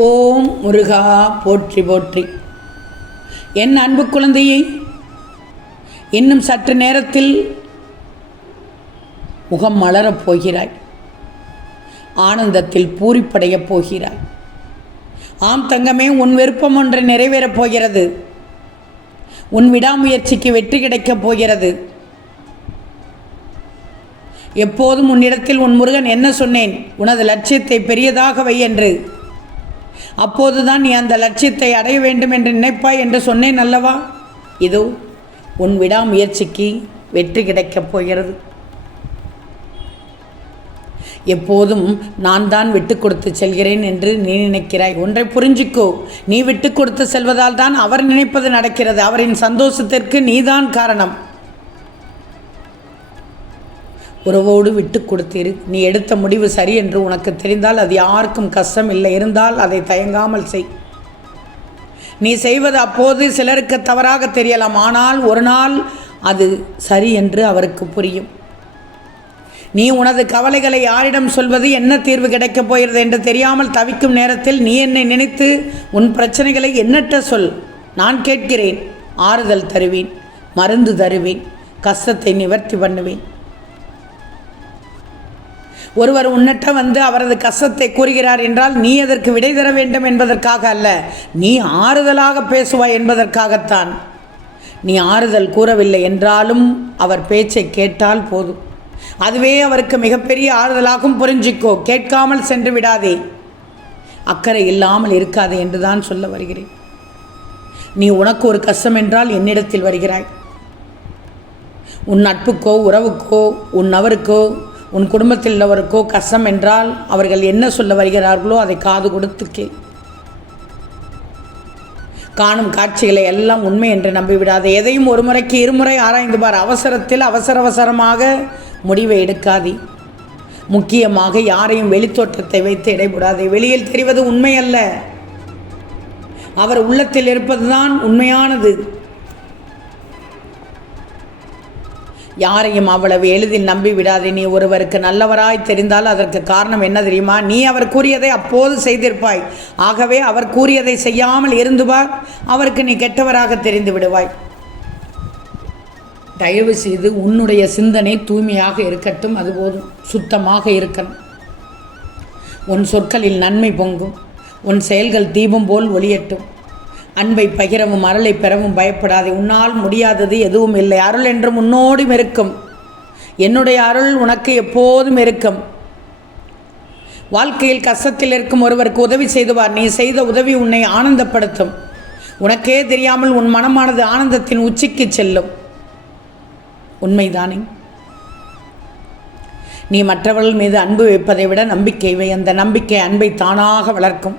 ஓம் முருகா போற்றி போற்றி. என் அன்பு குழந்தையை, இன்னும் சற்று நேரத்தில் முகம் மலரப் போகிறாய். ஆனந்தத்தில் பூரிப்படையப் போகிறாய். ஆம் தங்கமே, உன் விருப்பம் ஒன்று நிறைவேறப் போகிறது. உன் விடாமுயற்சிக்கு வெற்றி கிடைக்கப் போகிறது. எப்போதும் உன்னிடத்தில் உன் முருகன் என்ன சொன்னேன்? உனது லட்சியத்தை பெரியதாக வை என்று. அப்போதுதான் நீ அந்த லட்சியத்தை அடைய வேண்டும் என்று நினைப்பாய் என்று சொன்னேன் அல்லவா? இதோ உன் விடாமுயற்சிக்கு வெற்றி கிடைக்கப் போகிறது. எப்போதும் நான் தான் விட்டு கொடுத்து செல்கிறேன் என்று நீ நினைக்கிறாய். ஒன்றை புரிஞ்சிக்கோ, நீ விட்டு கொடுத்து செல்வதால் தான் அவர் நினைப்பது நடக்கிறது. அவரின் சந்தோஷத்திற்கு நீதான் காரணம். உறவோடு விட்டு கொடுத்திரு. நீ எடுத்த முடிவு சரி என்று உனக்கு தெரிந்தால் அது யாருக்கும் கஷ்டம் இல்லை. இருந்தால் அதை தயங்காமல் செய். நீ செய்வது அப்போது சிலருக்கு தவறாக தெரியலாம். ஆனால் ஒரு நாள் அது சரி என்று அவருக்கு புரியும். நீ உனது கவலைகளை யாரிடம் சொல்வது, என்ன தீர்வு கிடைக்கப் போகிறது என்று தெரியாமல் தவிக்கும் நேரத்தில் நீ என்னை நினைத்து உன் பிரச்சனைகளை எண்ணற்ற சொல். நான் கேட்கிறேன். ஆறுதல் தருவேன், மருந்து தருவேன், கஷ்டத்தை நிவர்த்தி பண்ணுவேன். ஒருவர் உன்னிட்ட வந்து அவரது கஷ்டத்தை கூறுகிறார் என்றால் நீ அதற்கு விடை தர வேண்டும் என்பதற்காக அல்ல, நீ ஆறுதலாக பேசுவாய் என்பதற்காகத்தான். நீ ஆறுதல் கூறவில்லை என்றாலும் அவர் பேச்சை கேட்டால் போதும். அதுவே அவருக்கு மிகப்பெரிய ஆறுதலாகும். புரிஞ்சிக்கோ, கேட்காமல் சென்று விடாதே, அக்கறை இல்லாமல் இருக்காதே என்றுதான் சொல்ல வருகிறேன். நீ உனக்கு ஒரு கஷ்டம் என்றால் என்னிடத்தில் வருகிறாய். உன் நட்புக்கோ உறவுக்கோ உன் நபருக்கோ உன் குடும்பத்தில் உள்ளவருக்கோ கஷ்டம் என்றால் அவர்கள் என்ன சொல்ல வருகிறார்களோ அதை காது கொடுத்து கேள். காணும் காட்சிகளை எல்லாம் உண்மை என்று நம்பிவிடாது. எதையும் ஒரு முறைக்கு இருமுறை ஆராய்ந்து பார். அவசரத்தில் அவசரமாக முடிவை எடுக்காதே. முக்கியமாக யாரையும் வெளித்தோற்றத்தை வைத்து இடைபடாதே. வெளியில் தெரிவது உண்மை அல்ல, அவர் உள்ளத்தில் இருப்பதுதான் உண்மையானது. யாரையும் அவ்வளவு எளிதில் நம்பி விடாதே. நீ ஒருவருக்கு நல்லவராய் தெரிந்தால் அதற்கு காரணம் என்ன தெரியுமா? நீ அவர் கூறியதை அப்போது செய்திருப்பாய். ஆகவே அவர் கூறியதை செய்யாமல் இருந்துவார், அவருக்கு நீ கெட்டவராக தெரிந்து விடுவாய். தயவு செய்து உன்னுடைய சிந்தனை தூய்மையாக இருக்கட்டும். அதுபோதும் சுத்தமாக இருக்கணும். உன் சொற்களில் நன்மை பொங்கும். உன் செயல்கள் தீபம் போல் ஒளியட்டும். அன்பை பகிரவும் அருளை பெறவும் பயப்படாதே. உன்னால் முடியாதது எதுவும் இல்லை. அருள் என்றும் உன்னோடும் இருக்கும். என்னுடைய அருள் உனக்கு எப்போதும் இருக்கும். வாழ்க்கையில் கஷ்டத்தில் இருக்கும் ஒருவருக்கு உதவி செய்துவார். நீ செய்த உதவி உன்னை ஆனந்தப்படுத்தும். உனக்கே தெரியாமல் உன் மனமானது ஆனந்தத்தின் உச்சிக்கு செல்லும். உண்மைதானே? நீ மற்றவர்கள் மீது அன்பு வைப்பதை விட நம்பிக்கை வை. அந்த நம்பிக்கை அன்பை தானாக வளர்க்கும்.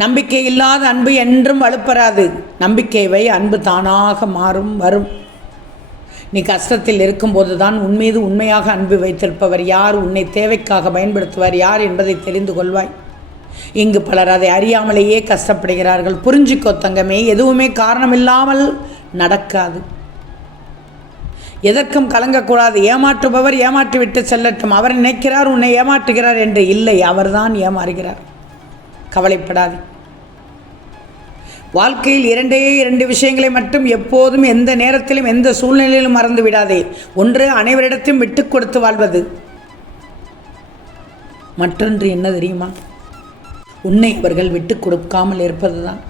நம்பிக்கை இல்லாத அன்பு என்றும் வலுப்பெறாது. நம்பிக்கை வை, அன்பு தானாக வரும். நீ கஷ்டத்தில் இருக்கும்போது தான் உன் மீது உண்மையாக அன்பு வைத்திருப்பவர் யார், உன்னை தேவைக்காக பயன்படுத்துவார் யார் என்பதை தெரிந்து கொள்வாய். இங்கு பலர் அதை அறியாமலேயே கஷ்டப்படுகிறார்கள். புரிஞ்சிக்கோ தங்கமே, எதுவுமே காரணமில்லாமல் நடக்காது. எதற்கும் கலங்கக்கூடாது. ஏமாற்றுபவர் ஏமாற்றிவிட்டு செல்லட்டும். அவர் நினைக்கிறார் உன்னை ஏமாற்றுகிறார் என்று. இல்லை, அவர்தான் ஏமாறுகிறார். கவலைப்படாது. வாழ்க்கையில் இரண்டு விஷயங்களை மட்டும் எப்போதும் எந்த நேரத்திலும் எந்த சூழ்நிலையிலும் மறந்து விடாதே. ஒன்று, அனைவரிடத்தையும் விட்டு கொடுத்து வாழ்வது. மற்றொன்று என்ன தெரியுமா? உன்னை அவர்கள் விட்டு கொடுக்காமல் இருப்பதுதான்.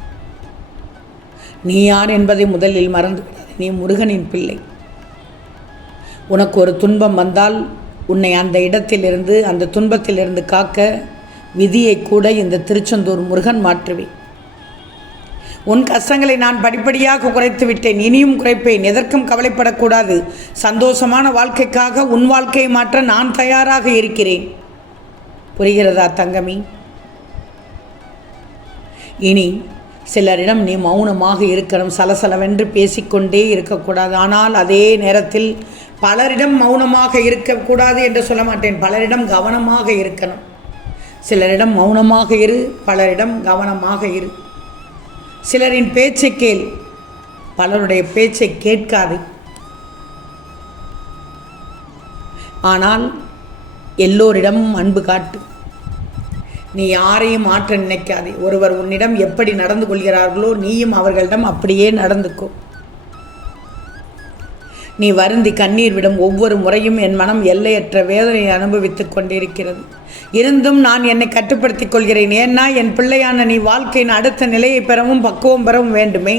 நீ யார் என்பதை முதலில் மறந்து விடாதே. நீ முருகனின் பிள்ளை. உனக்கு ஒரு துன்பம் வந்தால் உன்னை அந்த இடத்திலிருந்து, அந்த துன்பத்திலிருந்து காக்க விதியை கூட இந்த திருச்செந்தூர் முருகன் மாற்றுவேன். உன் கஷ்டங்களை நான் படிப்படியாக குறைத்து விட்டேன். இனியும் குறைப்பேன். எதற்கும் கவலைப்படக்கூடாது. சந்தோஷமான வாழ்க்கைக்காக உன் வாழ்க்கையை மாற்ற நான் தயாராக இருக்கிறேன். புரிகிறதா தங்கமி? இனி சிலரிடம் நீ மௌனமாக இருக்கணும். சலசலவென்று பேசிக்கொண்டே இருக்கக்கூடாது. ஆனால் அதே நேரத்தில் பலரிடம் மௌனமாக இருக்கக்கூடாது என்று சொல்ல மாட்டேன். பலரிடம் கவனமாக இருக்கணும். சிலரிடம் மௌனமாக இரு, பலரிடம் கவனமாக இரு. சிலரின் பேச்சை கேள், பலருடைய பேச்சை கேட்காது. ஆனால் எல்லோரிடமும் அன்பு காட்டு. நீ யாரையும் மாற்ற நினைக்காதே. ஒருவர் உன்னிடம் எப்படி நடந்து கொள்கிறார்களோ நீயும் அவர்களிடம் அப்படியே நடந்துக்கோ. நீ வருந்தி கண்ணீர் விடும் ஒவ்வொரு முறையும் என் மனம் எல்லையற்ற வேதனையை அனுபவித்துக் கொண்டிருக்கிறது. இருந்தும் நான் என்னை கட்டுப்படுத்திக் கொள்கிறேன். ஏன்னா என் பிள்ளையான நீ வாழ்க்கையின் அடுத்த நிலையை பெறவும் பக்குவம் பெறவும் வேண்டுமே.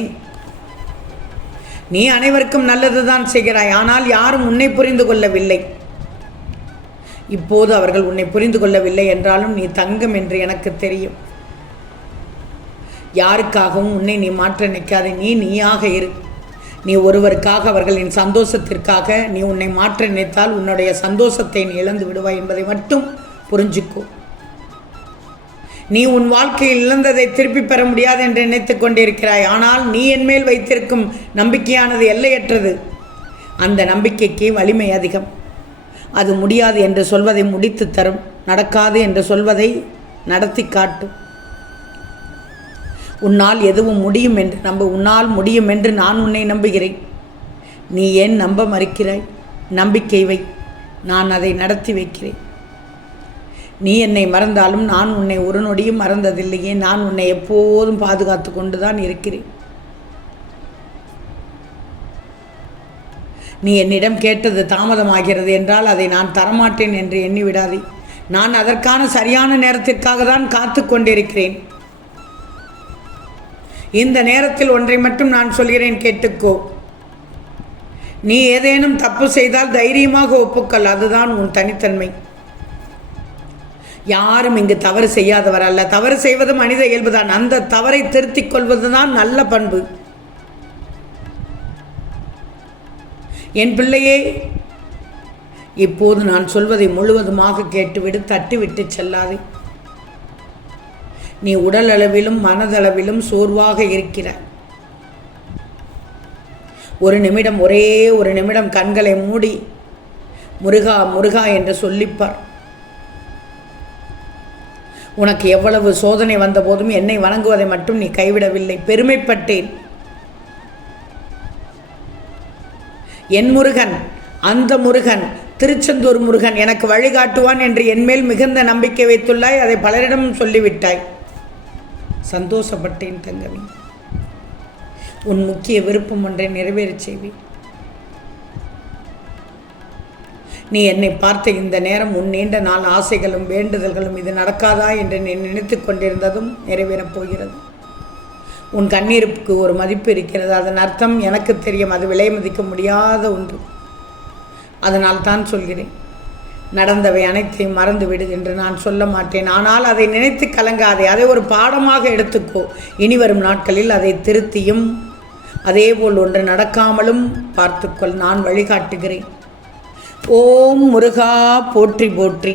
நீ அனைவருக்கும் நல்லதுதான் செய்கிறாய். ஆனால் யாரும் உன்னை புரிந்து கொள்ளவில்லை. இப்போது அவர்கள் உன்னை புரிந்து கொள்ளவில்லை என்றாலும் நீ தங்கம் என்று எனக்கு தெரியும். யாருக்காகவும் உன்னை நீ மாற்ற நிற்காதே. நீ நீயாக இரு. நீ ஒருவருக்காக, அவர்களின் சந்தோஷத்திற்காக நீ உன்னை மாற்ற நினைத்தால் உன்னுடைய சந்தோஷத்தை நீ இழந்து விடுவாய் என்பதை மட்டும் புரிஞ்சுக்கோ. நீ உன் வாழ்க்கையில் இழந்ததை திருப்பி பெற முடியாது என்று நினைத்து கொண்டிருக்கிறாய். ஆனால் நீ என் மேல் வைத்திருக்கும் நம்பிக்கையானது எல்லையற்றது. அந்த நம்பிக்கைக்கு வலிமை அதிகம். அது முடியாது என்று சொல்வதை முடித்து தரும். நடக்காது என்று சொல்வதை நடத்தி காட்டும். உன்னால் எதுவும் முடியும் என்று நம்பு. உன்னால் முடியும் என்று நான் உன்னை நம்புகிறேன். நீ ஏன் நம்ப மறுக்கிறாய்? நம்பிக்கை வை. நான் அதை நடத்தி வைக்கிறேன். நீ என்னை மறந்தாலும் நான் உன்னை ஒரு நொடியும் மறந்ததில்லையே. நான் உன்னை எப்போதும் பாதுகாத்து கொண்டு தான் இருக்கிறேன். நீ என்னிடம் கேட்டது தாமதமாகிறது என்றால் அதை நான் தரமாட்டேன் என்று எண்ணிவிடாதே. நான் அதற்கான சரியான நேரத்திற்காக தான் காத்து கொண்டிருக்கிறேன். இந்த நேரத்தில் ஒன்றை மட்டும் நான் சொல்கிறேன், கேட்டுக்கோ. நீ ஏதேனும் தப்பு செய்தால் தைரியமாக ஒப்புக்கொள். அதுதான் உன் தனித்தன்மை. யாரும் இங்கு தவறு செய்யாதவர் அல்ல. தவறு செய்வது மனித இயல்புதான். அந்த தவறை திருத்திக் கொள்வதுதான் நல்ல பண்பு. என் பிள்ளையே, இப்போது நான் சொல்வதை முழுவதுமாக கேட்டுவிடு. தட்டிவிட்டு செல்லாதே. நீ உடல் அளவிலும் மனதளவிலும் சோர்வாக இருக்கிறாய். ஒரு நிமிடம், ஒரே ஒரு நிமிடம் கண்களை மூடி முருகா முருகா என்று சொல்லிப்பார். உனக்கு எவ்வளவு சோதனை வந்த போதும் என்னை வணங்குவதை மட்டும் நீ கைவிடவில்லை. பெருமைப்பட்டேன். என் முருகன், அந்த முருகன், திருச்செந்தூர் முருகன் எனக்கு வழிகாட்டுவான் என்று என்மேல் மிகுந்த நம்பிக்கை வைத்துள்ளாய். அதை பலரிடம் சொல்லிவிட்டாய். சந்தோஷப்பட்டேன் தங்கமே. உன் முக்கிய விருப்பம் ஒன்றை நிறைவேறச் செய்வேன். நீ என்னை பார்த்த இந்த நேரம் உன் நீண்ட நாள் ஆசைகளும் வேண்டுதல்களும் இது நடக்காதா என்று நீ நினைத்து கொண்டிருந்ததும் நிறைவேறப் போகிறது. உன் கண்ணீருக்கு ஒரு மதிப்பு இருக்கிறது. அதன் அர்த்தம் எனக்கு தெரியும். அது விலை மதிக்க முடியாத ஒன்று. அதனால் தான் சொல்கிறேன், நடந்தவை அனைத்தையும் மறந்துவிடு என்று நான் சொல்ல மாட்டேன். ஆனால் அதை நினைத்து கலங்காதே. அதை ஒரு பாடமாக எடுத்துக்கோ. இனி வரும் நாட்களில் அதை திருத்தியும் அதேபோல் ஒன்று நடக்காமலும் பார்த்துக்கொள். நான் வழிகாட்டுகிறேன். ஓம் முருகா போற்றி போற்றி.